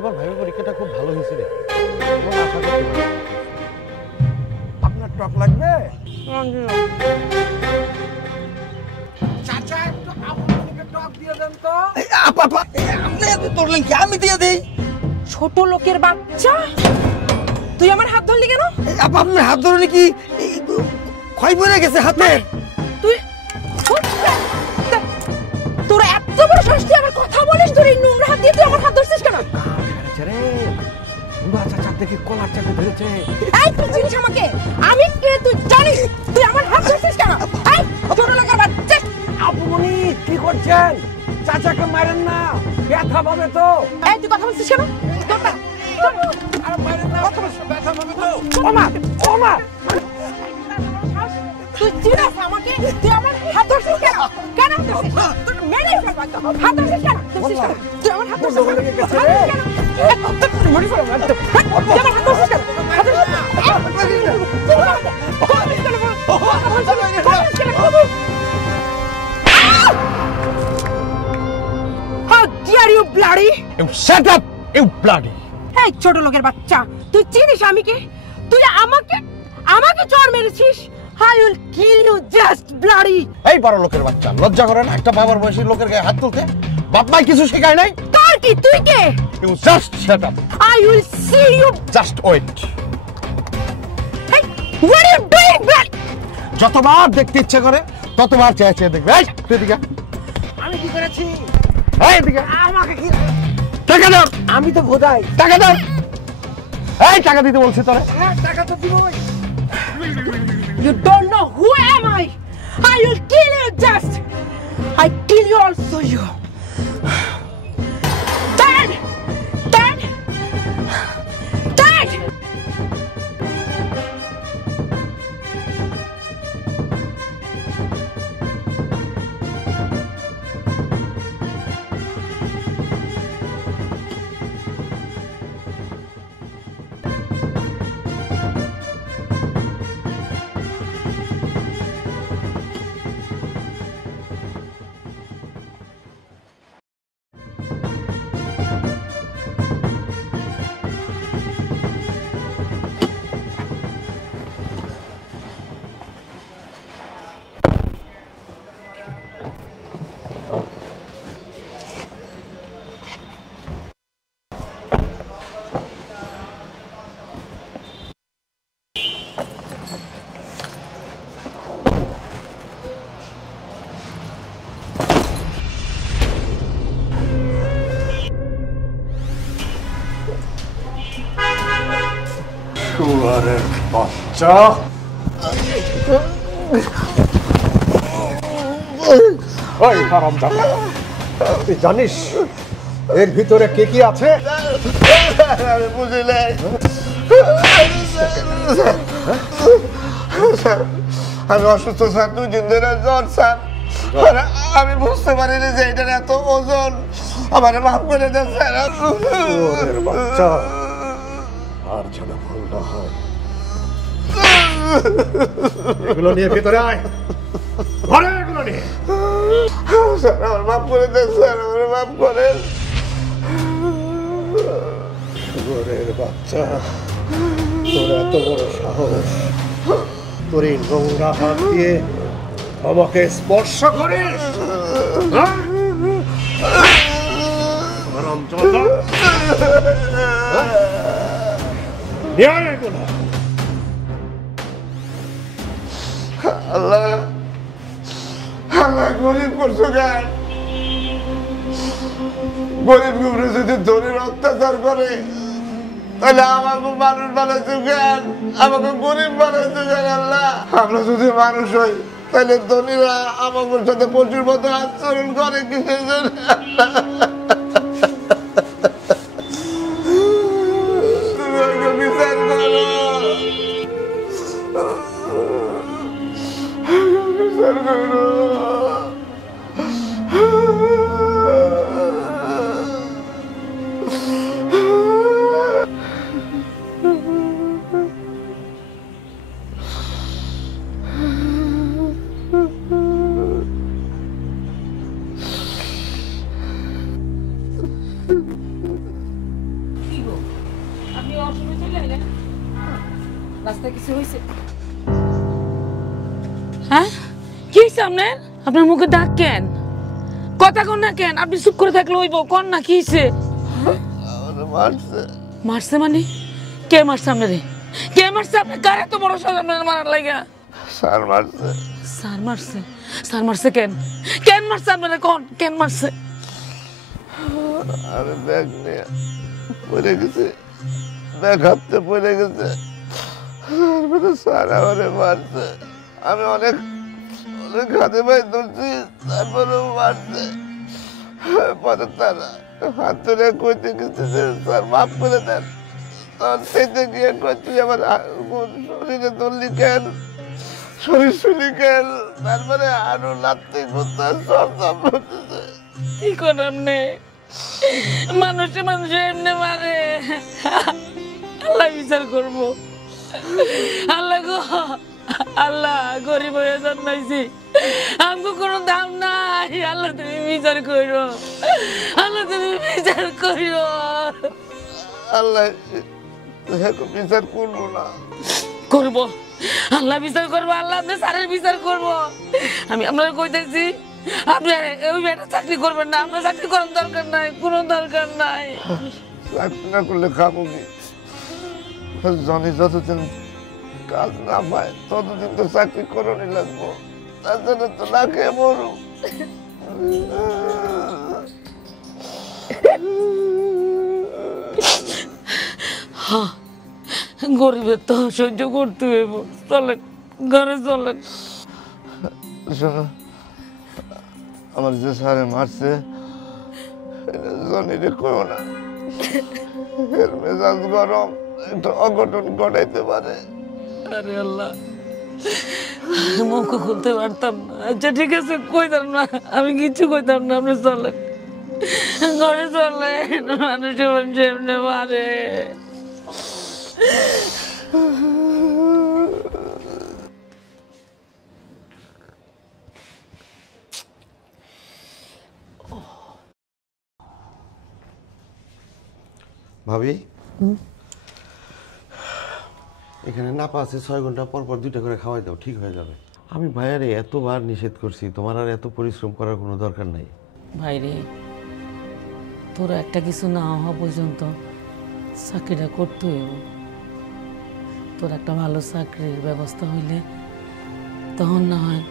এবার ভাইবা পরীক্ষাটা খুব ভালো হয়েছিল। আপনার টক লাগবে? চাচা একটু আপনাকে টক দিয়ে দেন তো। আপনি ধরলেন কি? আমি দিয়ে দেই। ছোট লোকের বাচ্চা, তুই আমার হাত ধরলি কেন? আপনার হাত ধরলে কি ক্ষয় পড়ে গেছে হাতে? তুই তোরা এত বড় সাহস, তুই আমার কথা বলিস? তোর এই নোংরা হাত দিয়ে তুই আমার হাত ধরছিস কেন? চাচা দেখি কলার চাপে ধরেছে। এই তুই চিনিস আমাকে? আমি কে তুই জানিস? তুই আমার হাত ধরছিস কেন? এই ছোট লোকের বাচ্চা! আপুমনি কি করছেন? চাচাকে মারেন না, ব্যথা পাবে তো। এই তুই কথা বলছিস কেন? আরে মারেন না, ব্যথা পাবে তো। ওমা ওমা, তুই চিনিস আমাকে? তুই আমার হাত ধরছিস কেন? কেন ধরছিস? তোর মেরে ফেলবো তো। হাত ধরছিস কেন? তুই আমার হাত ধরছিস কেন? মরে ফেলবো একদম। তুই আমার হাত ধরছিস কেন? হাত ধরছিস কেন? How dare you bloody! You shut up, you bloody! এই ছোট লোকের বাচ্চা, তুই চিনিস আমি কে? তুই আমাকে চড় মেরেছিস। I will kill you just bloody! এই বড় লোকের বাচ্চা, লজ্জা করে না একটা বাবার বয়সী লোকের গায়ে হাত তুলতে? বাপ মাই কিছু শেখায় নাই? তোর কি? তুই কে? You just shut up. I will see you. Just wait. Hey, what are you doing, bloody? যতবার দেখতে ইচ্ছে করে ততবার চেয়ে চেয়ে দেখবে। এই তুই এদিকে। আমি কি করেছি? এই এদিকে। আমাকে কি? টাকা দাও। আমি তো ভোদাই। টাকা দাও। এই টাকা দিতে বলছি তোরে। হ্যাঁ টাকা তো দিবই। You don't know who am I? I will kill you just. I kill you also you. Dad! Dad! Dad! শুয়ারের বাচ্চা! ওই হারামজাদা, তুই জানিস এর ভিতরে কে কি আছে? আমি বুঝি নাই। আমি অসুস্থ স্যার, 2 দিন ধরে জ্বর স্যার। আমি বুঝতে পারিনি যে এটার এত ওজন। আমার মাফ করে দেন স্যার। শুয়ারের বাচ্চা, আর যেন ভুল না হয়। এগুলো নিয়ে ভিতরে আয়। ঘরে এগুলো নিয়ে। স্যার আমার মাফ করে দেন স্যার, আমার মাফ করেন। শুয়ারের বাচ্চা, তোর এত বড় সাহস! তোর এই নোংরা হাত দিয়ে আমাকে স্পর্শ করিস? হারামজাদা! নিয়ে আয় এগুলো। আল্লাহ আল্লাহ, গরিব করছো কেন? গরিব গুবরে যদি ধনীর অত্যাচার করে তাহলে আমাকে মানুষ বানাইছো কেন? আমাকে গরিব বানাইছো কেন? আল্লাহ, আমরা যদি মানুষ হই তাহলে ধনীরা আমাদের সাথে পশুর মতো আচরণ করে কিসের জন্য? বিচার করো, বিচার করো। তুমি চলে এলে রাস্তায় কিছু হয়েছে? হ্যাঁ কি হয়েছে আপনার? আপনার মুখে দাগ কেন? কথা কন না কেন? আপনি চুপ করে থাকলে হইব, কন না কি হয়েছে? মারছে। মারছে মানে? কে মারছে আপনারে? কে মারছে? আপনার গায়ে এত বড় সাজ আপনার মারার লাগা? স্যার মারছে। স্যার মারছে? স্যার মারছে কেন? কেন মারছে আপনারে? কোন কেন মারছে? আমি ব্যাগ নিয়ে পড়ে গেছে, ব্যাগ হাতে পড়ে গেছে, স্যার আমারে মারছে। আমি অনেক অনেক হাতে পায়ে ধরছি, তারপরেও মারছে। পরে তার হাত ধরে কইতে গেছে যে স্যার মাফ করে দেন। তখন পেতে গিয়ে করছি আমার শরীরে ধরলি কেন, শরীর শুলি কেন, তারপরে আরো লাত্তি করতে সব সব করতেছে। কি করার নেই, মানুষে মানুষে এমনি মারে। আল্লাহ বিচার করবো। আল্লাহ গো, আল্লাহ গরিব হয়ে জন্মাইছি, আমাকে কোনো দাম নাই। আল্লাহ তুমি বিচার করো, আল্লাহ তুমি বিচার করো। আল্লাহ বিচার করবো না? করবো, আল্লাহ বিচার করবো। আল্লাহ আপনার স্যারের বিচার করবো। আমি আপনার কইতেছি আপনি ওই মেয়েটা চাকরি করবেন না। আপনার চাকরি করার দরকার নাই, কোনো দরকার নাই। চাকরি না করলে খাবো কি? জনি যতদিন কাজ না পায় ততদিন তো চাকরি করণই লাগবো, তার জন্য তো না খেয়ে মরু। হ্যাঁ, গরিবের তো সহ্য করতে হইব। চলেন ঘরে চলেন। শোনো, আমার যে স্যারে মারছে জনিরে কইও না, এর মেজাজ গরম, একটু অঘটন ঘটাইতে পারে। আরে আল্লাহ, মুখ খুলতে পারতাম না। আচ্ছা ঠিক আছে, কইতাম না, আমি কিছু কইতাম না। আপনি চলেন ঘরে চলেন। মানুষের মানুষ এমনি মারে। ভাবি, এখানে নাপা আছে, 6 ঘন্টা পর পর 2টা করে খাওয়াই দাও, ঠিক হয়ে যাবে। আমি ভাইয়ারে এতবার নিষেধ করছি, তোমার আর এত পরিশ্রম করার কোনো দরকার নাই। ভাইরে, তোরা একটা কিছু না হওয়া পর্যন্ত চাকরিটা করতে হইব। তোর একটা ভালো চাকরির ব্যবস্থা হইলে তখন না হয়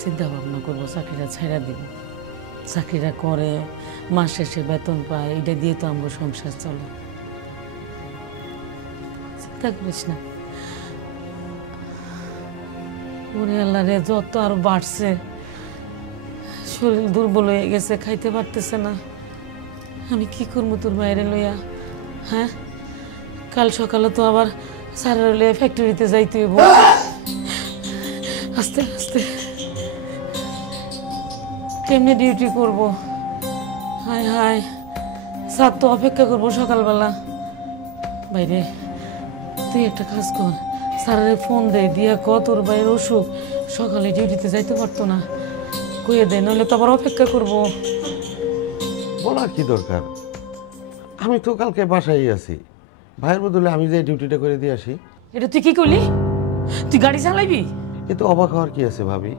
চিন্তা ভাবনা করবো, চাকরিটা ছেড়ে দিব। চাকরিটা করে মাস শেষে বেতন পায়, এটা দিয়ে তো আমার সংসার চলে। চিন্তা করিস না। ওরে আল্লাহ রে, যত আরো বাড়ছে, শরীর দুর্বল হয়ে গেছে, খাইতে পারতেছে না। আমি কি করবো তোর বাইরে লইয়া? হ্যাঁ, কাল সকালে তো আবার স্যারের লইয়া ফ্যাক্টরিতে যাইতে হইব। আস্তে আস্তে কেমনি ডিউটি করবো? হায় হায়, স্যার তো অপেক্ষা করবো সকালবেলা। বাইরে তুই একটা কাজ কর, স্যারের ফোন দে, দিয়া ক তোর বাইরের অসুখ, সকালে ডিউটিতে যাইতে পারতো না, কইয়ে দে, নইলে তো আবার অপেক্ষা করবো। বলার কি দরকার? আমি তো কালকে বাসায় আছি, ভাইয়ের বদলে আমি যে ডিউটিটা করে দিয়ে আসি। এটা তুই কি করলি? তুই গাড়ি চালাইবি? এ তো অবাক হওয়ার কি আছে ভাবি?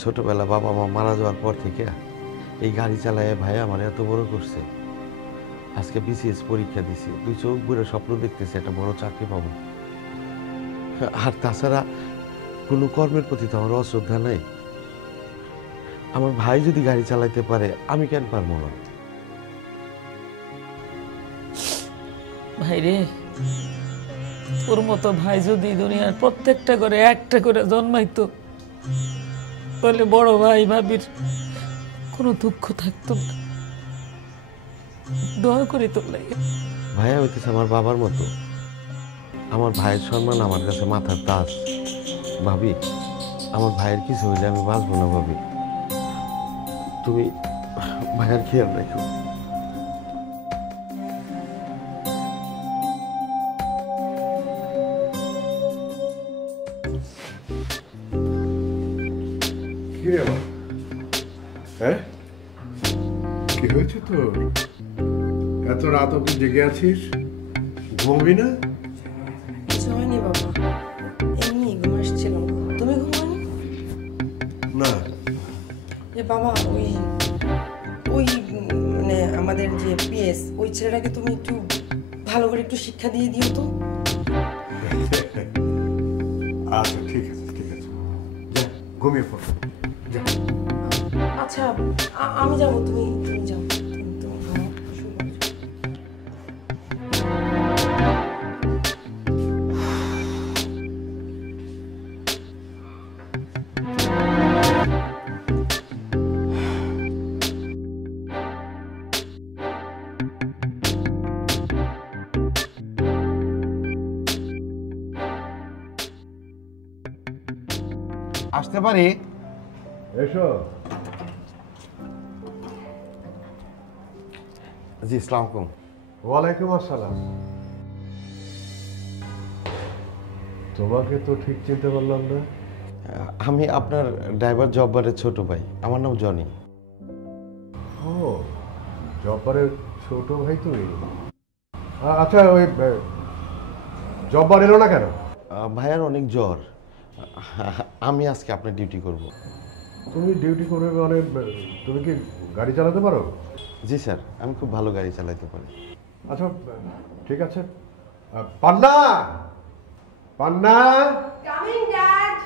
ছোটবেলা বাবা মা মারা যাওয়ার পর থেকে এই গাড়ি চালায় ভাই আমার এত বড় করছে। আজকে বিসিএস পরীক্ষা দিছি, 2 চোখ ভরে স্বপ্ন দেখতেছি একটা বড় চাকরি পাবো। আর তাছাড়া কোনো কর্মের প্রতি তো আমার অশ্রদ্ধা নেই। আমার ভাই যদি গাড়ি চালাইতে পারে, আমি কেন পারবো না? ভাই রে, তোর মতো ভাই যদি দুনিয়ার প্রত্যেকটা করে একটা করে জন্মাইতো, তাহলে বড় ভাই ভাবির কোনো দুঃখ থাকতো না। দোয়া করি তোর লাগে। ভাইয়া হইতেছে আমার বাবার মতো। আমার ভাইয়ের সম্মান আমার কাছে মাথার তাজ। ভাবি, আমার ভাইয়ের কিছু হইলে আমি বাঁচবো না ভাবি। তুমি ভাইয়ের খেয়াল রাখো। কি রে বাবা? হ্যাঁ, কি হয়েছে তোর? এত রাত অব্দি জেগে আছিস, ঘুমবি না? কিছু হয়নি বাবা, এমনি ঘুম আসছিল। তুমি ঘুমানি? না। এ বাবা, ওই ওই মানে আমাদের যে পিএস, ওই ছেলেটাকে তুমি একটু ভালো করে একটু শিক্ষা দিয়ে দিও তো। আচ্ছা ঠিক আছে, ঠিক আছে, যা ঘুমিয়ে পড়, যা। আচ্ছা আমি যাবো, তুমি যাও, তুমি ঘুমাও, শুরু করো। আসতে পারি? এসো। জি, আসসালামু আলাইকুম। ওয়ালাইকুম আসসালাম। তোমাকে তো ঠিক চিনতে পারলাম না। আমি আপনার ড্রাইভার জব্বারের ছোট ভাই, আমার নাম জনি। ও, জব্বারের ছোট ভাই তুমি? আচ্ছা, ওই জব্বার এলো না কেন? ভাইয়ার অনেক জ্বর, আমি আজকে আপনার ডিউটি করব। তুমি ডিউটি করবে মানে তুমি কি গাড়ি চালাতে পারো? জি স্যার, আমি খুব ভালো গাড়ি চালাতে পারি। আচ্ছা ঠিক আছে। Panna, Panna, coming dad.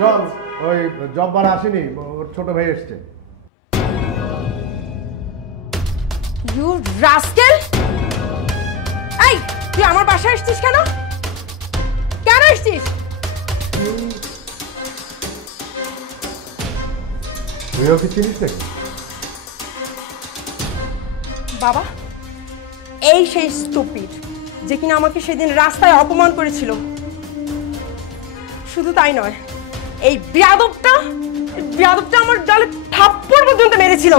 চল, ওই জব্বার আসেনি, ওর ছোট ভাই এসছে। You rascal! এই, তুই আমার বাসায় এসেছিস কেন? কেন এসেছিস? তুই ওকে চিনিস নাকি? বাবা, এই সেই স্টুপিড যে কিনা আমাকে সেদিন রাস্তায় অপমান করেছিল। শুধু তাই নয়, এই বেয়াদবটা আমার গালে থাপ্পড় পর্যন্ত মেরেছিল।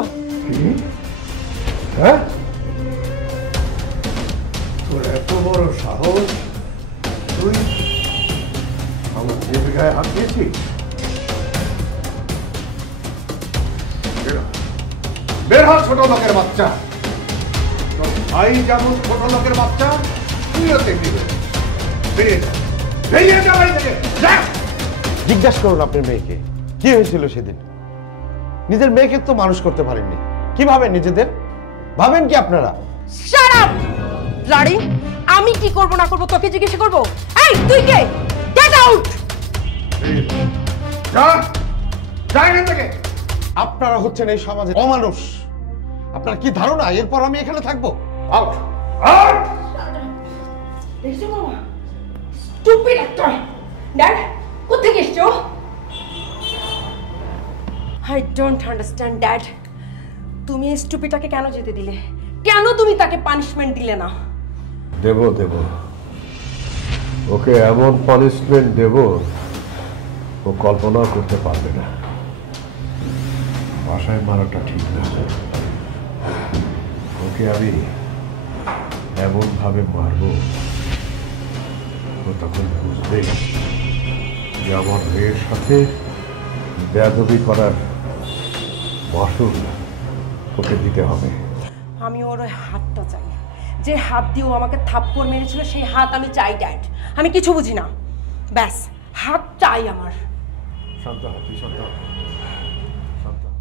হ্যাঁ, তোর এত বড় সাহস, তুই আমার জীবিকায় হাত দিয়েছিস? বের হ ছোট লোকের বাচ্চা। তোর ভাই যেমন ছোট লোকের বাচ্চা, তুইও তেমনি বেরিয়ে যা, বেরিয়ে যা বাড়ি থেকে, যা। জিজ্ঞাসা করুন আপনার মেয়েকে কি হয়েছিল সেদিন। নিজের মেয়েকে তো মানুষ করতে পারেননি, কিভাবে নিজেদের ভাবেন কি আপনারা? Shut up bloody! আমি কি করব না করব তোকে জিজ্ঞেস করব? এই তুই কে? Get out! যা, যা এখান থেকে। আপনারা হচ্ছেন এই সমাজের অমানুষ। আপনার কি ধারণা এরপর আমি এখানে থাকবো? Out, out. দেখছো বাবা, স্টুপিড একটা। ড্যাড, কোথা থেকে এসছো? I don't understand dad. তুমি এই স্টুপিডটাকে কেন যেতে দিলে? কেন তুমি তাকে পানিশমেন্ট দিলে না? দেব দেব, ওকে এমন পানিশমেন্ট দেব ও কল্পনাও করতে পারবে না। বাসায় মারাটা ঠিক না, ওকে আমি এমন ভাবে মারবো ও তখন বুঝবে যে আমার মেয়ের সাথে বেয়াদবি করার মাসুল ওকে দিতে হবে। আমি ওর ওই হাতটা চাই, যে হাত দিয়ে ও আমাকে থাপ্পড় মেরেছিল সেই হাত আমি চাই ড্যাড। আমি কিছু বুঝি না, ব্যাস হাত চাই আমার। শান্ত হ, তুই শান্ত হ, শান্ত হ।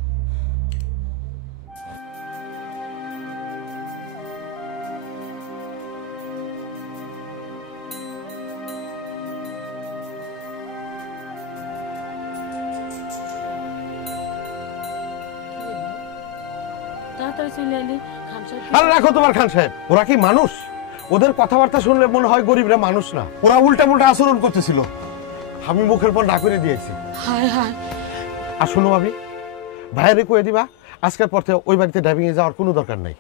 তাড়াতাড়ি চলে এলি খান সাহেব। আরে রাখো তোমার খান সাহেব, ওরা কি মানুষ? ওদের কথাবার্তা শুনলে মনে হয় গরিবরা মানুষ না, ওরা উল্টা পুল্টা আচরণ করতেছিল। আমি মুখের পর না করে দিয়েছি। হায় হায়। আর শোনো ভাবি, ভাইয়ারে কয়ে দিবা আজকের পর থেকে ওই বাড়িতে ড্রাইভিং এ যাওয়ার কোনো দরকার নাই।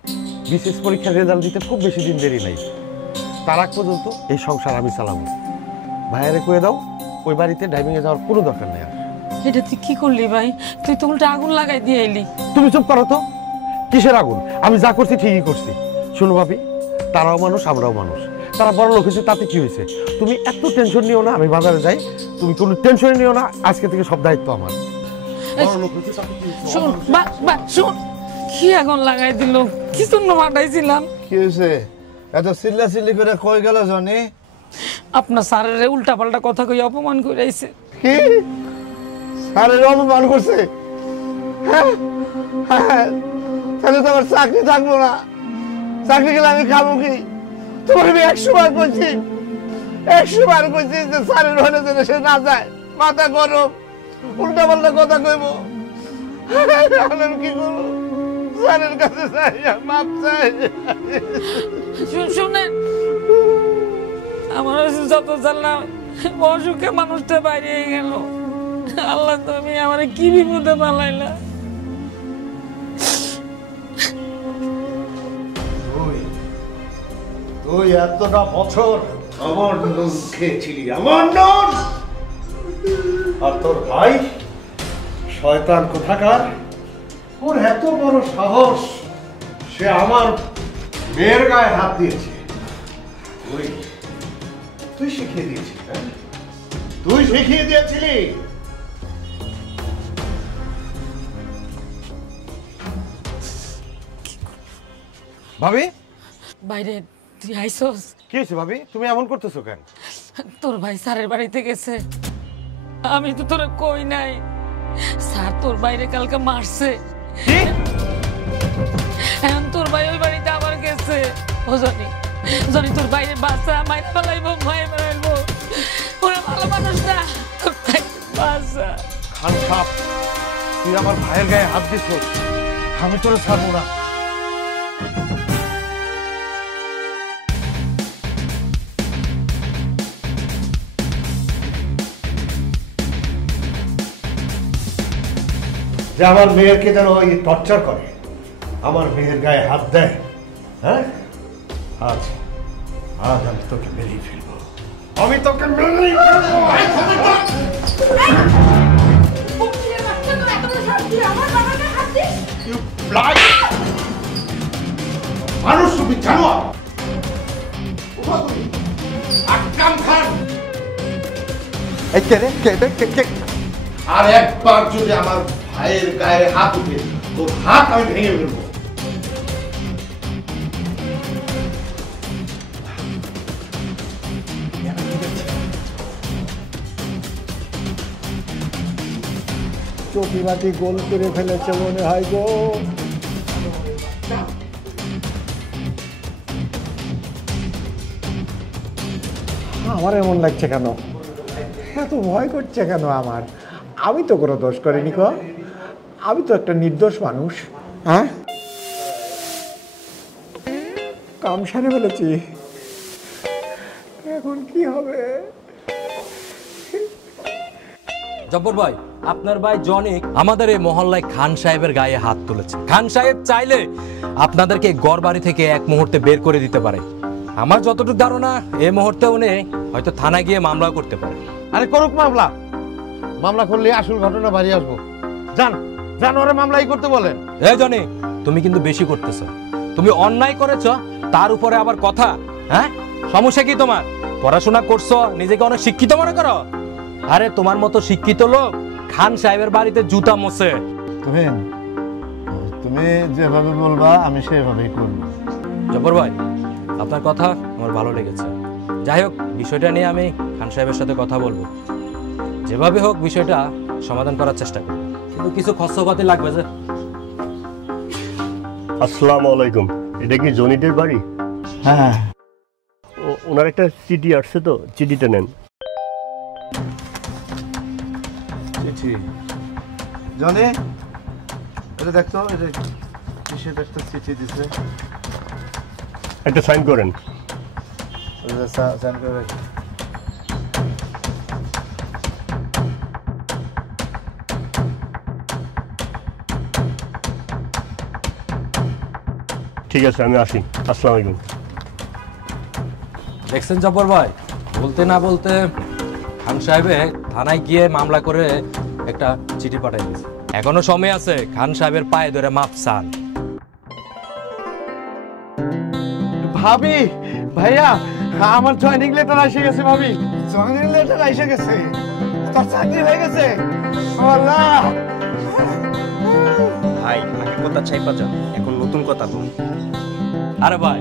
বিশেষ পরীক্ষার রেজাল্ট দিতে খুব বেশি দিন দেরি নাই, তার আগ পর্যন্ত এই সংসার আমি চালাবো। ভাইয়ারে কয়ে দাও ওই বাড়িতে ড্রাইভিং এ যাওয়ার কোনো দরকার নেই। আর এটা তুই কি করলি ভাই? তুই তো উল্টা আগুন লাগাই দিয়ে এলি। তুমি চুপ করো তো, কিসের আগুন? আমি যা করছি ঠিকই করছি। শোনো ভাবি, তারাও মানুষ আমরাও মানুষ, তারা বড় লোক হয়েছে তাতে কি হয়েছে? তুমি এত টেনশন নিও না, আমি বাজারে যাই, তুমি কোনো টেনশন নিও না। আজকে থেকে সব দায়িত্ব আমার। বড় লোক হয়েছে তাতে কি হয়েছে? শোন বা শোন, কি আগুন লাগাই দিল? কি জন্য মাঠাইছিলাম? কি হয়েছে? এত চিল্লা চিল্লি করে কই গেল জনি? আপনার স্যারের উল্টা পাল্টা কথা কই অপমান করে আইছে। কি স্যারের অপমান করছে? হ্যাঁ, হ্যাঁ, তাহলে তো আমার চাকরি থাকবো না। চাকরি গেলে আমি খাবো কি? তোমার আমি 100 বার বলছি, 100 বার বলছি যে স্যারের হলে যেন সে না যায়। মাথা গরম, উল্টা পাল্টা কথা কইব। এখন আমি কি করবো? স্যারের কাছে চাই, মাপ চাই। শুনেন, আমার যত জানলাম অসুখে মানুষটা বাইরে গেল। আল্লাহ, তুমি আমার কি বিপদে পালাইলা। তুই এতটা বছর আমার নুন খেয়েছিলি, আমার নুন। আর তোর ভাই শয়তান কোথাকার, ওর এত বড় সাহস, সে আমার মেয়ের গায়ে হাত দিয়েছে। তুই শিখিয়ে দিয়েছিলি, হ্যাঁ? তুই শিখিয়ে দিয়েছিলি। ভাবি, বাইরে তুই আইসস? কি হয়েছে ভাবি? তুমি এমন করতেছো কেন? তোর ভাই স্যারের বাড়িতে গেছে। আমি তো তোরা কই নাই। স্যার তোর বাইরে কালকে মারছে। কি? এখন তোর ভাই ওই বাড়িতে আবার গেছে। ও জানি জানি তোর বাইরে বাচ্চা মাইর ফেলাইবো, মায়ের ফেলাইবো। ওরা ভালো মানুষ না, তোর ভাই বাচ্চা। খান সাপ, তুই আমার ভাইয়ের গায়ে হাত দিছিস, আমি তোরে ছাড়বো না। যে আমার মেয়েরকে যেন ওই টর্চার করে, আমার মেয়ের গায়ে হাত দেয়, হ্যাঁ? আজ আজ আমি তোকে মেরেই ফেলবো, আমি তোকে মেরেই ফেলবো। মানুষ তুমি জানো আকরাম খান, এই কে রে? কে? আর একবার যদি আমার ভাইয়ের গায়ে হাত উঠে, তোর হাত আমি ভেঙে ফেলবো। চটিমাটি গোল করে ফেলেছে মনে হয় গো। আমার এমন লাগছে কেন? এত ভয় করছে কেন আমার? আমি তো কোনো দোষ করিনি গো, আমি তো একটা নির্দোষ মানুষ। হ্যাঁ, কাম সারে ফেলেছি, এখন কি হবে? জব্বর ভাই, আপনার ভাই জনি আমাদের এই মহল্লায় খান সাহেবের গায়ে হাত তুলেছে। খান সাহেব চাইলে আপনাদেরকে গড় বাড়ি থেকে এক মুহূর্তে বের করে দিতে পারে। আমার যতটুকু ধারণা, এই মুহূর্তে উনি হয়তো থানায় গিয়ে মামলা করতে পারে। আরে করুক মামলা, মামলা করলে আসল ঘটনা বাড়ি আসবো। জান ওরা মামলাই করতে বলেন। এই জনি, তুমি কিন্তু বেশি করতেছো। তুমি অন্যায় করেছো, তার উপরে আবার কথা। হ্যাঁ, সমস্যা কি তোমার? পড়াশোনা করছো, নিজেকে অনেক শিক্ষিত মনে করো। আরে তোমার মতো শিক্ষিত লোক খান সাহেবের বাড়িতে জুতা মোছে। তুমি যেভাবে বলবা আমি সেভাবেই করবো। জব্বর ভাই, আপনার কথা আমার ভালো লেগেছে। যাই হোক, বিষয়টা নিয়ে আমি খান সাহেবের সাথে কথা বলবো। যেভাবে হোক বিষয়টা সমাধান করার চেষ্টা করবো, কিন্তু কিছু খরচপাতি লাগবে। যে আসসালামু আলাইকুম, এটা কি জনিদের বাড়ি? হ্যাঁ, ওনার একটা চিঠি আসছে, তো চিঠিটা নেন। চিঠি জনি, এটা দেখতো, এটা কিসের একটা চিঠি দিছে? একটা সাইন করেন। সাইন করে রাখি। ঠিক আছে, আমি আসি। আসসালামু আলাইকুম। দেখছেন জব্বর ভাই, বলতে না বলতে খান সাহেবে থানায় গিয়ে মামলা করে একটা চিঠি পাঠাই দিয়েছে। এখনো সময় আছে, খান সাহেবের পায়ে ধরে মাপ চান। ভাবি, ভাইয়া, আমার জয়েনিং লেটার এসে গেছে। ভাবি, জয়েনিং লেটার এসে গেছে? তোর চাকরি হয়ে গেছে? আল্লাহ, ভাই আগের কথা চাইপা যাও, এখন নতুন কথা বল। আরে ভাই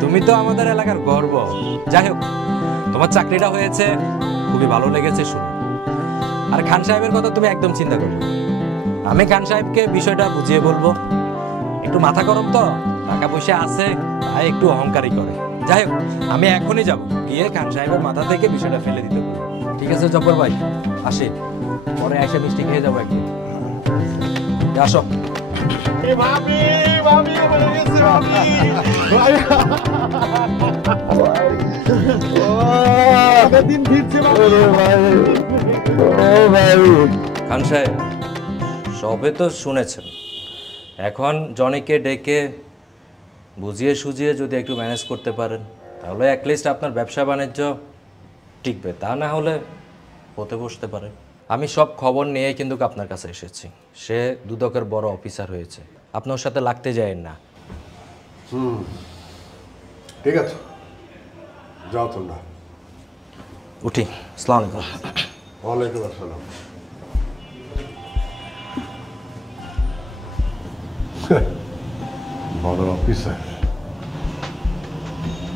তুমি তো আমাদের এলাকার গর্ব। যাই হোক, তোমার চাকরিটা হয়েছে, খুবই ভালো লেগেছে শুনে। আর খান সাহেবের কথা তুমি একদম চিন্তা করো, আমি খান সাহেবকে বিষয়টা বুঝিয়ে বলবো। একটু মাথা গরম তো, টাকা পয়সা আছে, তাই একটু অহংকারই করে। যাই হোক, আমি এখনই যাব, গিয়ে খান সাহেবের মাথা থেকে বিষয়টা ফেলে দিতে পারবো। ঠিক আছে জব্বর ভাই, আসি, পরে এসে মিষ্টি খেয়ে যাবো একদিন। আসো। ভাবি ভাবি বলে গেছে ভাবি দিন ফিরছে খান সাহেব, সবে তো শুনেছেন, এখন জনিকে ডেকে বুঝিয়ে সুঝিয়ে যদি একটু ম্যানেজ করতে পারেন, তাহলে অ্যাটলিস্ট আপনার ব্যবসা বাণিজ্য টিকবে, তা না হলে হতে বসতে পারে। আমি সব খবর নিয়ে কিন্তু আপনার কাছে এসেছি। সে দুদকের বড় অফিসার হয়েছে, আপনার সাথে লাগতে যায়েন না। ঠিক আছে, যাও তোমরা। উঠি। আসসালামু আলাইকুম। ওয়ালাইকুম আসসালাম। বড় অফিসার,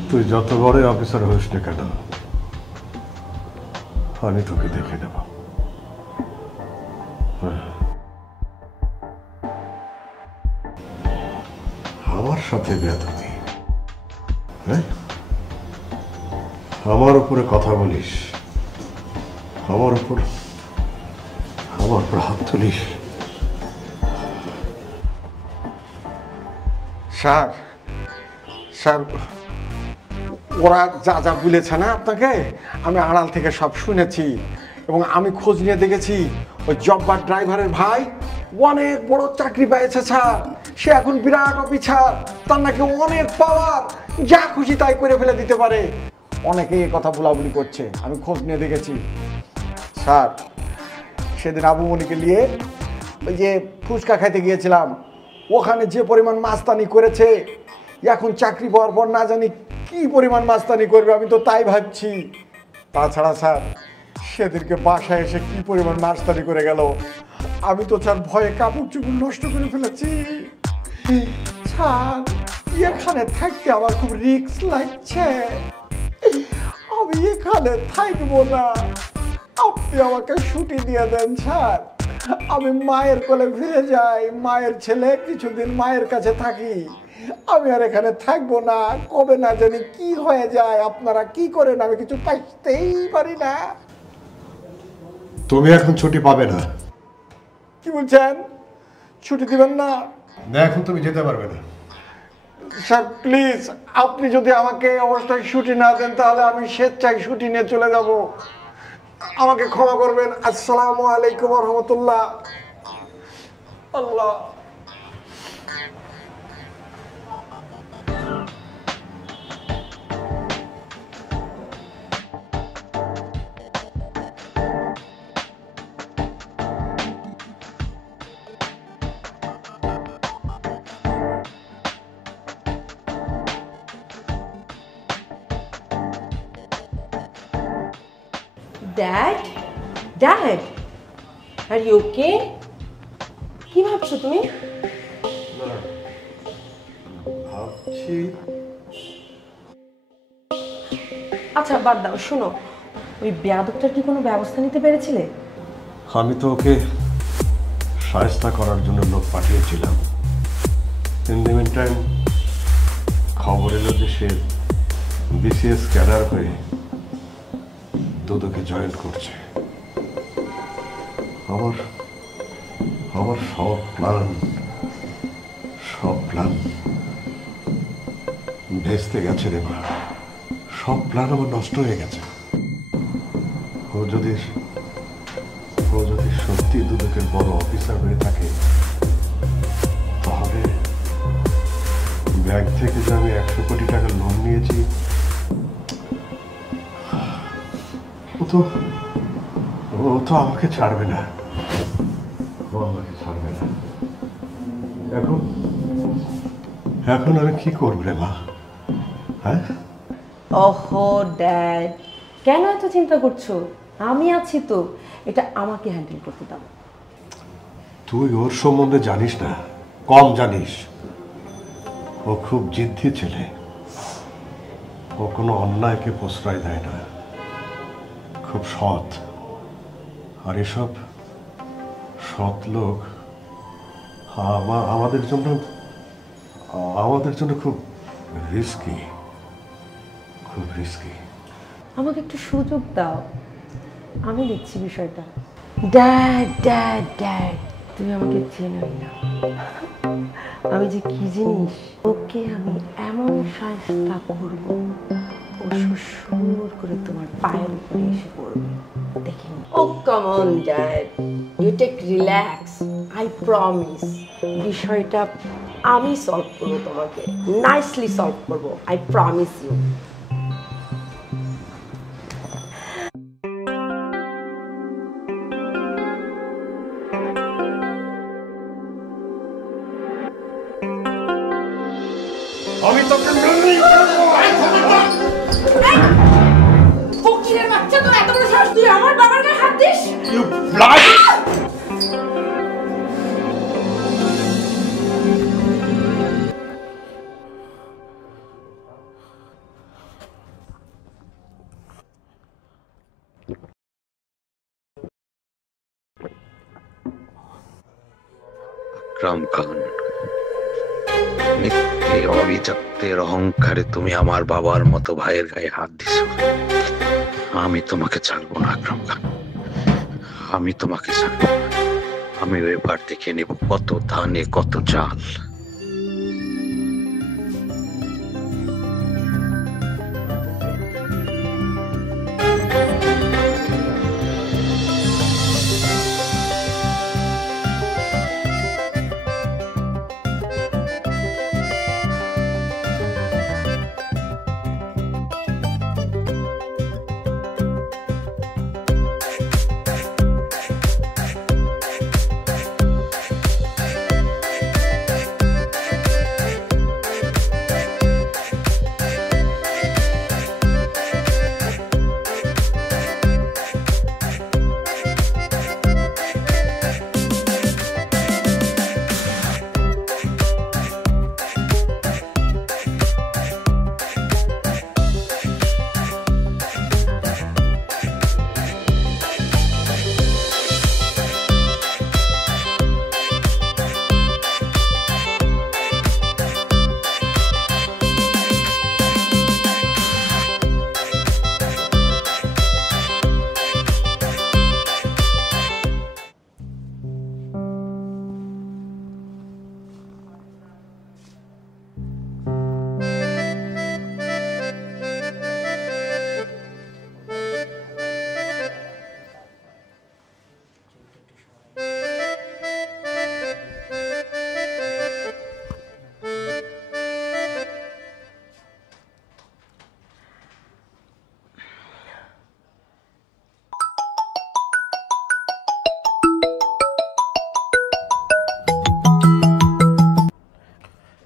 তুই যত বড় অফিসার হোস না কেন, আমি তোকে দেখে নেব। আমার সাথে বেয়াদবি, হ্যাঁ? আমার উপরে কথা বলিস, আমার উপর হাত তুলিস। স্যার স্যার, ওরা যা যা বলেছে না আপনাকে, আমি আড়াল থেকে সব শুনেছি এবং আমি খোঁজ নিয়ে দেখেছি। ওই জব্বার ড্রাইভারের ভাই অনেক বড় চাকরি পেয়েছে স্যার, সে এখন বিরাট অফিসার, তার নাকি অনেক পাওয়ার, যা খুশি তাই করে ফেলে দিতে পারে। অনেকে এই কথা বলাবলি করছে, আমি খোঁজ নিয়ে দেখেছি। স্যার, সেদিন আবু মনিকে নিয়ে ওই যে ফুচকা খাইতে গিয়েছিলাম, ওখানে যে পরিমাণ মাস্তানি করেছে, এখন চাকরি পাওয়ার পর না জানি কি পরিমাণ মাস্তানি করবে, আমি তো তাই ভাবছি। তাছাড়া স্যার, সেদিনকে বাসায় এসে কি পরিমাণ মাস্তানি করে গেল, আমি তো স্যার ভয়ে কাপড় চুপড় নষ্ট করে ফেলেছি। স্যার, এখানে থাকতে আমার খুব রিস্ক লাগছে, আমি এখানে থাকবো না, আপনি আমাকে ছুটি দিয়ে দেন স্যার, আমি মায়ের কোলে ফিরে যাই, মায়ের ছেলে, কিছুদিন মায়ের কাছে থাকি। আমি আর এখানে থাকবো না, কবে না জানি কি হয়ে যায়, আপনারা কি করেন আমি কিছু পাইতেই পারি না। তুমি এখন ছুটি পাবে না। কি বলছেন? ছুটি দিবেন না? না, এখন তুমি যেতে পারবে না। স্যার প্লিজ, আপনি যদি আমাকে এই অবস্থায় ছুটি না দেন, তাহলে আমি স্বেচ্ছায় ছুটি নিয়ে চলে যাব। আমাকে ক্ষমা করবেন। আসসালামু আলাইকুম ওয়া রাহমাতুল্লাহ। আল্লাহ। Dad? Dad? Are you okay? কি ভাবছো তুমি? ভাবছি। আচ্ছা বাদ দাও, শোনো, ওই বেয়াদবটার কি কোনো ব্যবস্থা নিতে পেরেছিলে? আমি তো ওকে শায়েস্তা করার জন্য লোক পাঠিয়েছিলাম। ইন দ্য মিন টাইম খবর এলো যে সে বিসিএস ক্যাডার হয়ে দুদকে জয়েন করছে। আমার সব প্ল্যান ভেস্তে গেছে রে মা, সব প্ল্যান আমার নষ্ট হয়ে গেছে। ও যদি সত্যি দুদকের বড় অফিসার হয়ে থাকে, তাহলে ব্যাংক থেকে যে আমি 100 কোটি টাকা লোন নিয়েছি, ও তো আমাকে ছাড়বে না, এখন আমি কি করব রে মা? হ্যাঁ, ওহো ড্যাড, কেন এত চিন্তা করছো? আমি আছি তো, এটা আমাকে হ্যান্ডেল করতে দাও। তুই ওর সম্বন্ধে জানিস না। কম জানিস। ও খুব জিদ্দি ছেলে, ও কোনো অন্যায়কে প্রশ্রয় দেয় না, খুব সৎ। আর এসব সৎ লোক আমাদের জন্য খুব রিস্কি, খুব রিস্কি। আমাকে একটু সুযোগ দাও, আমি দেখছি বিষয়টা। ড্যাড ড্যাড ড্যাড, তুমি আমাকে চেনোই না, আমি যে কি জিনিস। ওকে আমি এমন শাস্তা করব, ও সুর করে তোমার পায়ের উপরে এসে পড়বে, দেখে নি। Oh come on dad, you take relax, I promise. বিষয়টা আমি সলভ করবো, তোমাকে নাইসলি সলভ করবো, আই প্রমিস ইউ। আমি তোকে ফকিরের বাচ্চা, তো এত বড় সাহস, তুই আমার বাবার গায়ে হাত দিস? আকরাম খান, মিথ্যে অভিজাত্যের অহংকারে তুমি আমার বাবার মতো ভাইয়ের গায়ে হাত দিছ। আমি তোমাকে ছাড়বো না আকরাম খান, আমি তোমাকে ছাড়বো না। আমি এবার দেখে নেব কত ধানে কত চাল।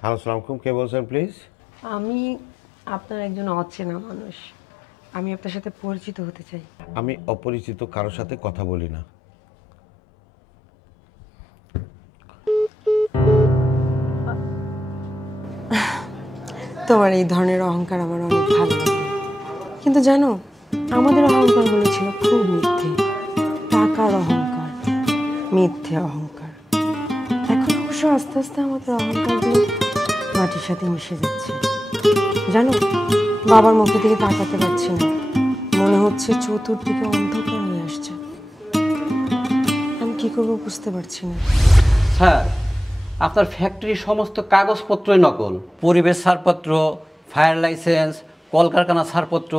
আসসালামু আলাইকুম, কে বলছেন প্লিজ? আমি আপনার একজন অচেনা মানুষ, আমি আপনার সাথে পরিচিত হতে চাই। আমি অপরিচিত কারোর সাথে কথা বলি না। তোমার এই ধরনের অহংকার আমার অনেক ভালো লাগে, কিন্তু জানো আমাদের অহংকারগুলো ছিল খুব মিথ্যে, টাকার অহংকার, মিথ্যে অহংকার। এখন অবশ্য আস্তে আস্তে আমাদের অহংকারগুলো মাটির সাথে মিশে যাচ্ছে। জানো, বাবার মুখের দিকে তাকাতে পারছি না, মনে হচ্ছে চতুর্দিকে অন্ধকার হয়ে আসছে। আমি কি করবো বুঝতে পারছি না। স্যার, আপনার ফ্যাক্টরির সমস্ত কাগজপত্রই নকল। পরিবেশ ছাড়পত্র, ফায়ার লাইসেন্স, কলকারখানা ছাড়পত্র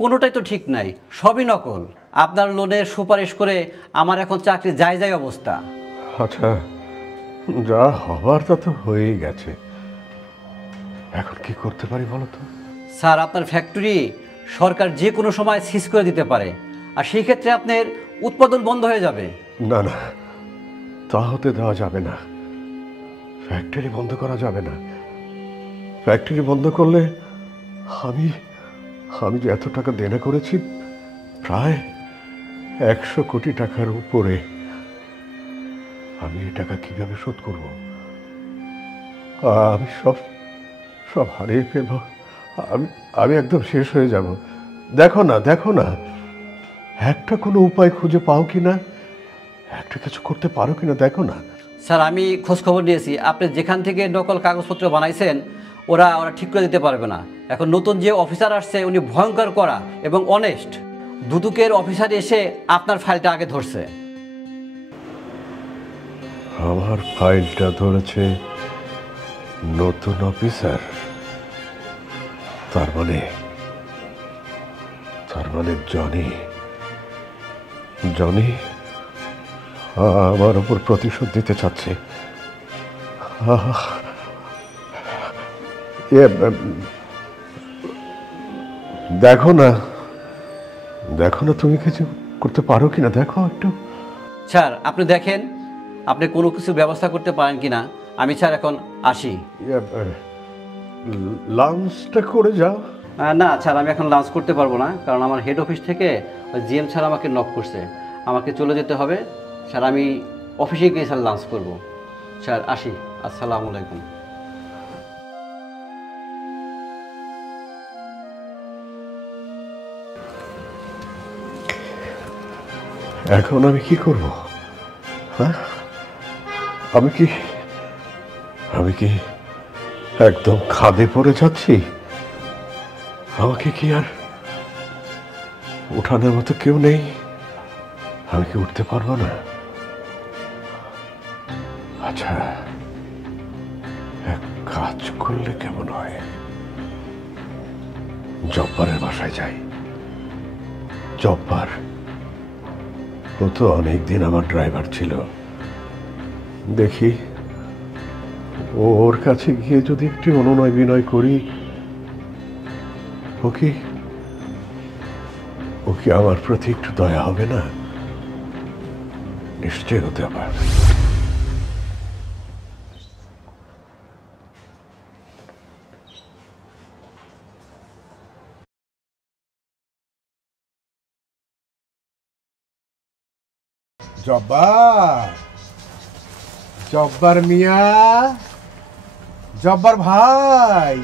কোনোটাই তো ঠিক নাই, সবই নকল। আপনার লোনের সুপারিশ করে আমার এখন চাকরি যায় যায় অবস্থা। আচ্ছা, যা হবার তা তো হয়েই গেছে, এখন কি করতে পারি বলো তো? স্যার, আপনার ফ্যাক্টরি সরকার যে কোনো সময় সিজ করে দিতে পারে, আর সেই ক্ষেত্রে আপনার উৎপাদন বন্ধ হয়ে যাবে। না না, তা হতে দেওয়া যাবে না। ফ্যাক্টরি বন্ধ করা যাবে না। ফ্যাক্টরি বন্ধ করলে আমি যে এত টাকা দেনা করেছি, প্রায় 100 কোটি টাকার উপরে, আমি এই টাকা কিভাবে শোধ করব? আমি সব সব হারিয়ে ফেলবো। আমি একদম শেষ হয়ে যাব। দেখো না একটা কোনো উপায় খুঁজে পাও কিনা, একটা কিছু করতে পারো কিনা দেখো না। স্যার আমি খোঁজ খবর নিয়েছি, আপনি যেখান থেকে নকল কাগজপত্র বানাইছেন ওরা ঠিক করে দিতে পারবে না। এখন নতুন যে অফিসার আসছে উনি ভয়ঙ্কর করা এবং অনেস্ট। দুদকের অফিসার এসে আপনার ফাইলটা আগে ধরছে। আমার ফাইলটা ধরেছে নতুন অফিসার? তার মানে জনি আমার উপর প্রতিশোধ দিতে চাচ্ছে। দেখো না তুমি কিছু করতে পারো কিনা দেখো একটু। স্যার আপনি দেখেন আপনি কোনো কিছু ব্যবস্থা করতে পারেন কিনা। আমি স্যার এখন আসি। লাঞ্চটা করে যাও। না স্যার আমি এখন লাঞ্চ করতে পারবো না, কারণ আমার হেড অফিস থেকে জিএম স্যার আমাকে নক করছে, আমাকে চলে যেতে হবে। স্যার আমি অফিসে গিয়ে স্যার লাঞ্চ করবো। স্যার আসি, আসসালামু আলাইকুম। এখন আমি কি করব? হ্যাঁ, আমি কি একদম খাদে পড়ে যাচ্ছি? আমাকে কি আর উঠানোর মতো কেউ নেই? আমি কি উঠতে পারবো না? আচ্ছা, এক কাজ করলে কেমন হয়? জব্বারের বাসায় যাই। জব্বার ও তো অনেকদিন আমার ড্রাইভার ছিল। দেখি ওর কাছে গিয়ে যদি একটু অনুনয় বিনয় করি, ও কি আমার প্রতি একটু দয়া হবে না? নিশ্চয় হতে পারে। জব্বার মিয়া, জব্বার ভাই,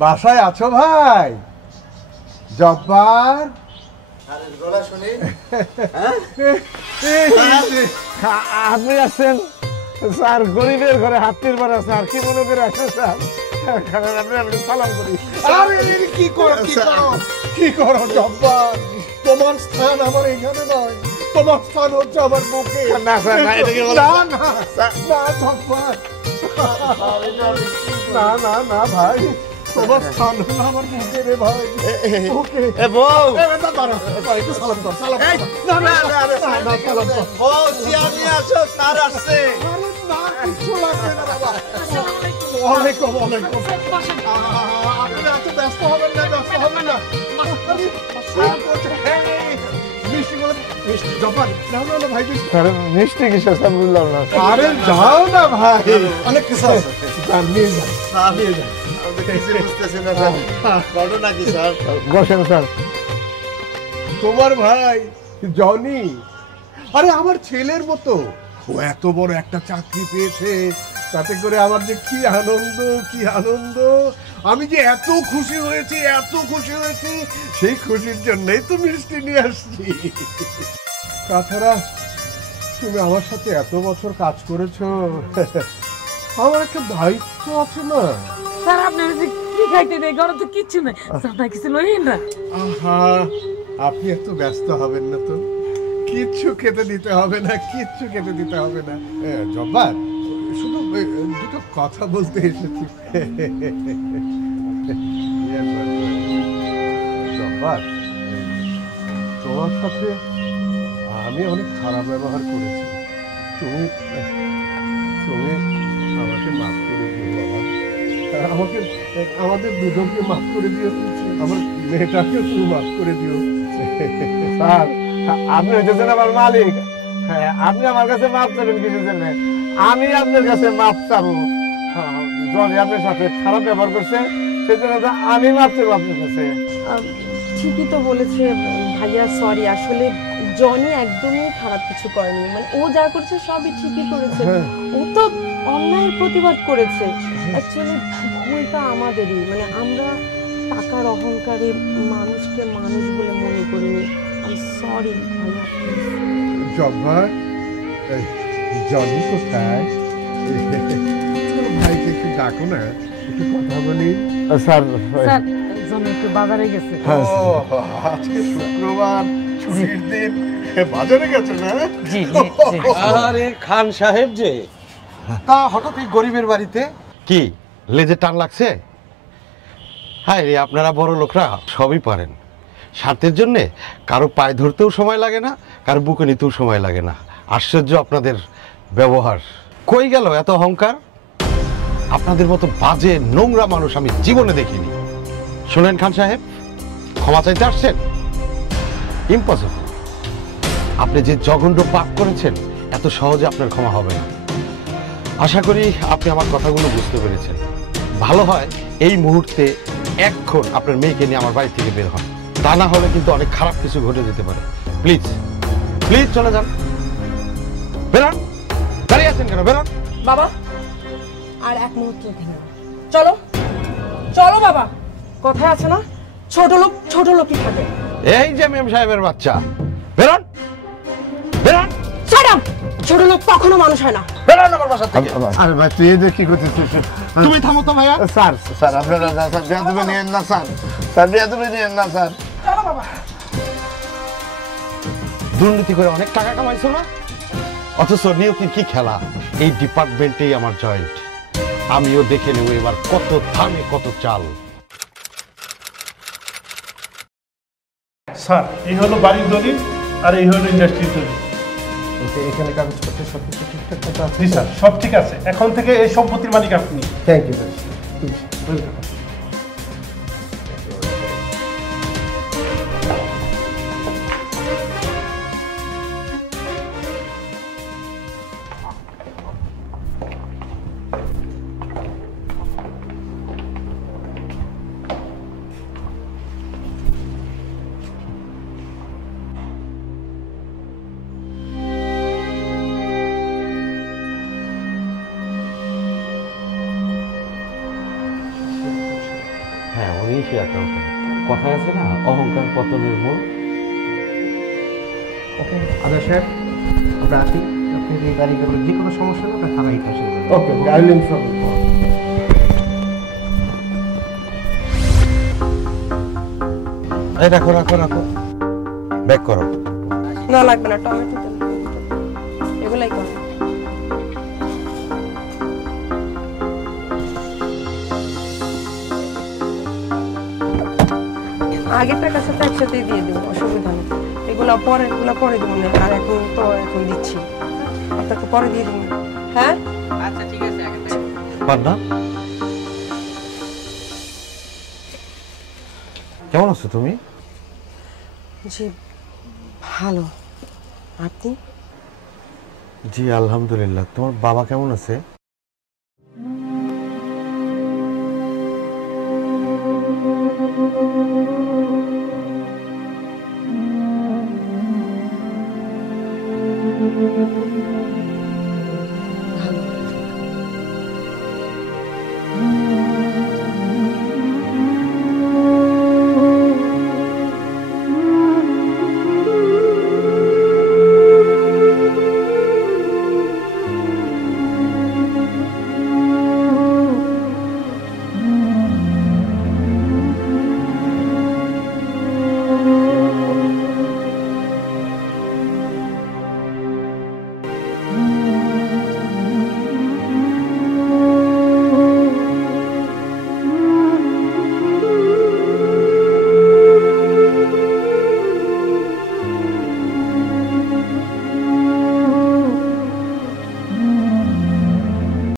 বাসায় আছো ভাই? জব্বার আপনি আসছেন স্যার? গরিবের ঘরে হাতির মারা স্যার, কি মনে করে আসেন স্যার? আপনি সালাম করি। কি করো জব্বার? তোমার স্থান আমার এখানে নয়, তোমার স্থান হচ্ছে আমার বুকে। না স্যার, না এটা কি বলেন? না জব্বার, না ভাই, তোমার স্থান হলো আমার বুকে রে ভাই। বুকে। একটু সালাম কর, সালাম কর। না, সালাম কর। স্যার আসছে। না, কিচ্ছু লাগবে না বাবা। ওয়ালাইকুম। আপনি এত ব্যস্ত হবেন না। মিষ্টি জব্বার, না ভাই, মিষ্টি কিসের স্যার বুঝলাম না। আরে যাও না ভাই, অনেক কিছু আছে। নিয়ে যান। বসেন স্যার। তোমার ভাই জনি, আরে আমার ছেলের মতো, ও এত বড় একটা চাকরি পেয়েছে, তাতে করে আমার যে কি আনন্দ। আমি যে এত খুশি হয়েছি, সেই খুশির জন্যই তো মিষ্টি নিয়ে আসছি। তাছাড়া তুমি আমার সাথে এত বছর কাজ করেছো, আমার একটা দায়িত্ব আছে না? স্যার আপনার কি খাইতে দেয়? ঘরে তো কিচ্ছু নেই, আপনার কিছু লইয়েন না। আহা, আপনি এত ব্যস্ত হবেন না তো, কিচ্ছু খেতে দিতে হবে না। জব্বার, শুধু দুটো কথা বলতে এসেছি। জব্বার, তোমার সাথে আমি অনেক খারাপ ব্যবহার করেছি। তুমি আমাকে মাফ করে দিও বাবা। আমাদের দুজনকে মাফ করে দিও, আমার মেয়েটাকেও তুমি মাফ করে দিও। স্যার আপনি হইতেছেন আমার মালিক, হ্যাঁ আপনি আমার কাছে মাপ চাবেন কিছু জন্য? আমি আপনার কাছে মাপ চাবো? জনি আপনার সাথে খারাপ ব্যবহার করছে, সেই জন্য আমি মাপ চাবো আপনার কাছে। ঠিকই তো বলেছে ভাইয়া, সরি। আসলে জনি একদমই খারাপ কিছু করেনি, মানে ও যা করছে সবই ঠিকই করেছে। ও তো অন্যায়ের প্রতিবাদ করেছে। অ্যাকচুয়ালি ভুলটা আমাদেরই, মানে আমরা টাকার অহংকারে মানুষকে মানুষ বলে মনে করিনি। আই সরি ভাইয়া। জব্বার, জনি কোথায়? ভাইকে একটু ডাকো না, একটু কথা বলি। স্যার স্যার জমি একটু বাজারে গেছে। আজকে শুক্রবার, ছুটির দিন, বাজারে গেছে না? জি জি জি। আরে খান সাহেব যে, তা হঠাৎ এই গরিবের বাড়িতে কি লেজে টান লাগছে? হায় রে, আপনারা বড় লোকরা সবই পারেন। স্বার্থের জন্যে কারো পায়ে ধরতেও সময় লাগে না, কারো বুকে নিতেও সময় লাগে না। আশ্চর্য আপনাদের ব্যবহার। কই গেল এত অহংকার? আপনাদের মতো বাজে নোংরা মানুষ আমি জীবনে দেখিনি। শোনেন খান সাহেব, ক্ষমা চাইতে আসছেন? ইম্পসিবল। আপনি যে জঘন্য পাপ করেছেন, এত সহজে আপনার ক্ষমা হবে না। আশা করি আপনি আমার কথাগুলো বুঝতে পেরেছেন। ভালো হয় এই মুহূর্তে এক্ষণ আপনার মেয়েকে নিয়ে আমার বাড়ি থেকে বের হন, তা না হলে কিন্তু অনেক খারাপ কিছু ঘটে যেতে পারে। প্লিজ প্লিজ চলে যান, বেরোন। দাঁড়িয়ে আছেন কেন? বেরোন। বাবা আর এক মুহূর্ত এখানে না। চলো চলো বাবা, কথায় আছে না, ছোট লোক ছোট লোকই থাকে। এই যে মেম সাহেবের বাচ্চা, বেরোন বেরোন। Shut up! ছোট লোক কখনো মানুষ হয় না। বেরোন আমার বাসা থেকে। আরে ভাই তুই এদের কি করছিস? তুমি থামো তো ভাইয়া। স্যার, স্যার আপনারা না স্যার, বেয়াদবি নিয়েন না স্যার, স্যার বেয়াদবি নিয়েন না স্যার। চলো বাবা। দুর্নীতি করে অনেক টাকা কামাইছো না, অথচ নিয়তির কি খেলা। এই ডিপার্টমেন্টেই আমার জয়েন্ট। আমিও দেখে নেব এবার কত ধানে কত চাল। স্যার এই হলো বাড়ির দলিল আর এই হলো ইন্ডাস্ট্রির দলিল। এখানে কাগজপত্র সব কিছু ঠিকঠাক মতো আছে? জি স্যার, সব ঠিক আছে। এখন থেকে এই সম্পত্তির মালিক আপনি। থ্যাংক ইউ ভাই। হ্যাঁ, উনি সে অ্যাকাউন্টে। কথায় আছে না, অহংকার পতনের মূল। ওকে আদা সাহেব, আমরা আসি। আপনি এই গাড়ি করলে যে কোনো সমস্যা হলে আমরা থানায় পাশে। ওকে, আই উইল ইনফর্ম ইউ। এই রাখো রাখো রাখো, ব্যাক করো। না লাগবে না, টমেটো দেন, এগুলাই করো। আগের টাকার সাথে একসাথেই দিয়ে দিব, অসুবিধা নেই। এগুলো পরে দিব না, আর এখন দিচ্ছি, আপনাকে পরে দিয়ে দিব। হ্যাঁ আচ্ছা ঠিক আছে। পান্না, কেমন আছো তুমি? জি ভালো, আপনি? জি আলহামদুলিল্লাহ। তোমার বাবা কেমন আছে?